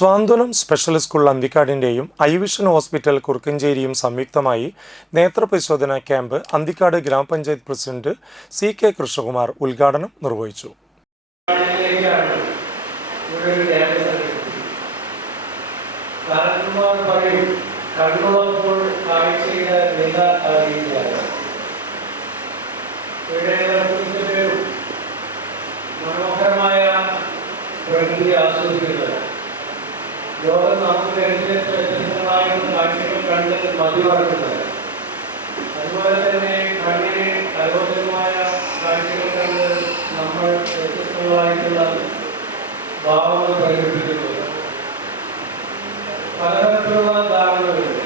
സ്വാന്തനം special school അന്തിക്കാടിൻ്റെയും eye vision hospital കുറുക്കഞ്ചേരിയും സംയുക്തമായി നേത്രപരിശോധനാ ക്യാമ്പ് അന്തിക്കാട് ഗ്രാമപഞ്ചായത്ത് പ്രസിഡന്റ് CK കൃഷ്ണകുമാർ ഉദ്ഘാടനം നിർവഹിച്ചു. ലോകം നമുക്ക് വ്യത്യസ്തമായ കാഴ്ചകൾ കണ്ട് മതിമറക്കുന്നത്, അതുപോലെ തന്നെ കണ്ണിന് അരോചകമായ കാഴ്ചകൾ കണ്ട് നമ്മൾ വ്യത്യസ്തങ്ങളായിട്ടുള്ള ഭാവങ്ങൾ പ്രകടിപ്പിക്കുന്നത്. പലതരത്തിലുള്ള ധാരണകളുണ്ട്.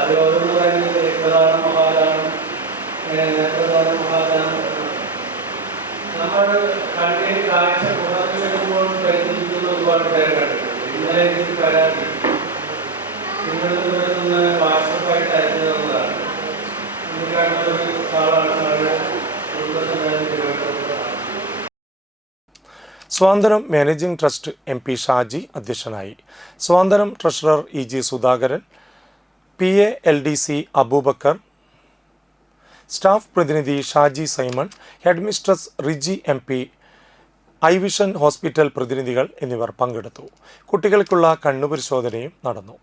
അത് ഓരോന്ന് പറയുന്നത് രക്തദാനം മഹാദാനം, നേത്രദാനം മഹാദാനം. നമ്മൾ കണ്ണിന് കാഴ്ച പുറത്തു വരുമ്പോൾ പരിശോധിക്കുന്ന ഒരുപാട് പേര് കണ്ടിട്ടുണ്ട്. ഇന്നലെ എനിക്ക് പരാതി നിങ്ങൾക്ക് നിന്ന് വാട്സപ്പായിട്ട് അയച്ചു തന്നതാണ്. ഒരു ആളാണ് Swanthanam managing trust MP Shaji അധ്യക്ഷനായി. Swanthanam treasurer EG Sudhakaran, PA LDC Aboobacker, staff പ്രതിനിധി Shaji Simon, headmistress Riji MP, eye vision hospital പ്രതിനിധികൾ എന്നിവർ പങ്കെടുത്തു. കുട്ടികൾക്കുള്ള കണ്ണുപരിശോധനയും നടന്നു.